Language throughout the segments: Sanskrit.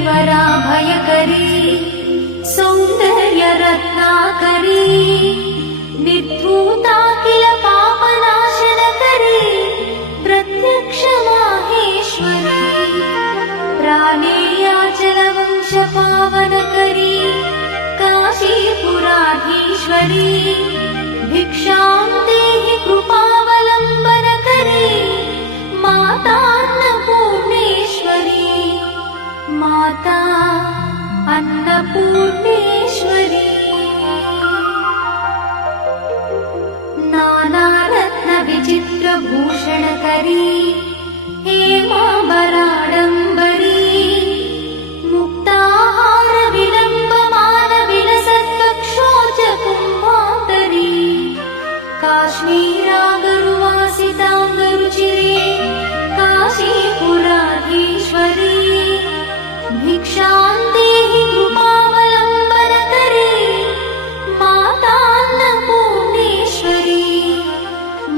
करीवरा भयकरी सौंदर्य रत्नाकरी निर्धूता किल पापनाशनकरी प्रत्यक्ष माहेश्वरी प्राणेयाचलवंश पावनकरी काशीपुराधीश्वरी भिक्षां देहि कृपावलम्बनकरी मातान्नपूर्णेश्वरी माता अन्नपूर्णेश्वरी नानारत्न विचित्रभूषणकरी हेमाम्बराडम्बरी मुक्ताहार विलम्बमान विलसत्कक्षोच कुम्भान्तरी काश्मीरागरुवासिताङ्गरुचिरे काशीपुराधीश्वरी भिक्षां देहि कृपावलम्बनकरी मातान्नपूर्णेश्वरी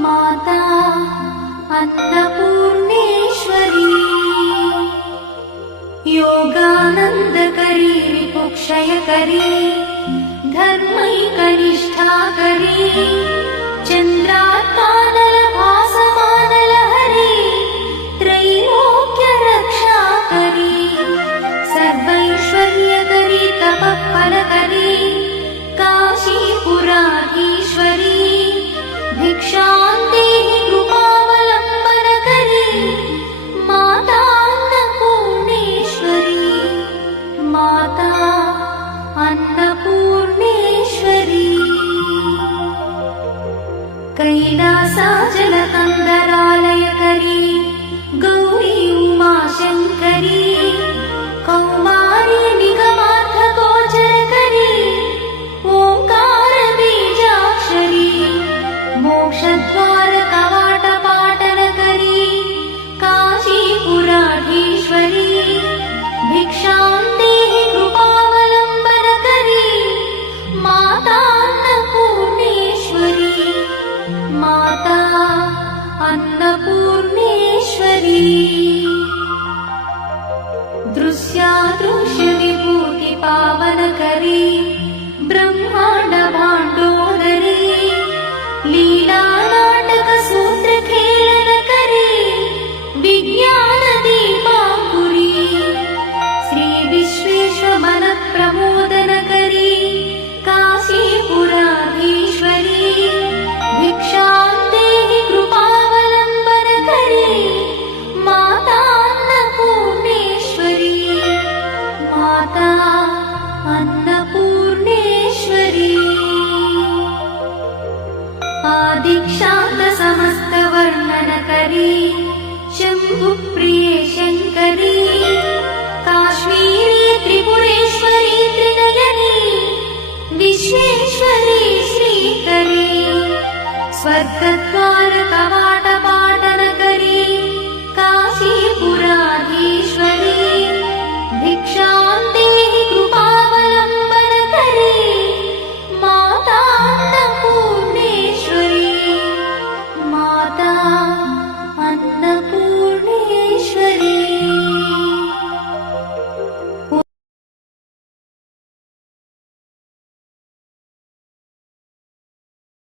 माता अन्नपूर्णेश्वरी योगानन्दकरी विपुक्षयकरी धर्मैकनिष्ठाकरी चन्द्रात्मानलभासमानलहरी त्रैलोक्यरक्षाकरी सर्वैश्वर्यकरी तपःफलकरी काशीपुराधीश्वरी भिक्षां देहि कृपावलम्बनकरी मातान्नपूर्णेश्वरी माता अन्नपूर्णेश्वरी कैलासाचलकन्दरालयकरी गौरी उमाशङ्करी कौमारी निगमार्थगोचरकरी ओङ्कारबीजाक्षरी मोक्षद्वारकवाटपाटनकरी काशीपुराधीश्वरी भिक्षां देहि कृपावलम्बनकरी मातान्नपूर्णेश्वरी माता अन्नपूर्णेश्वरी दृश्यादृश्यविभूतिपावनकरी ब्रह्माण्डभाण्डोदरी लीलानाटकसूत्रखेलनकरी विज्ञानदीपाङ्कुरी श्रीविश्वेश्वरमनःप्रमोदनकरी काशीपुराधीश्वरी भिक्षां देहि कृपावलम्बनकरी मातान्नपूर्णेश्वरी माता अन्नपूर्णेश्वरी आदिक्षान्तसमस्तवर्णनकरी शम्भुप्रिये शङ्करी काश्मीरी त्रिपुरेश्वरी त्रिनयनी विश्वेश्वरी श्रीकरी स्वर्गद्वार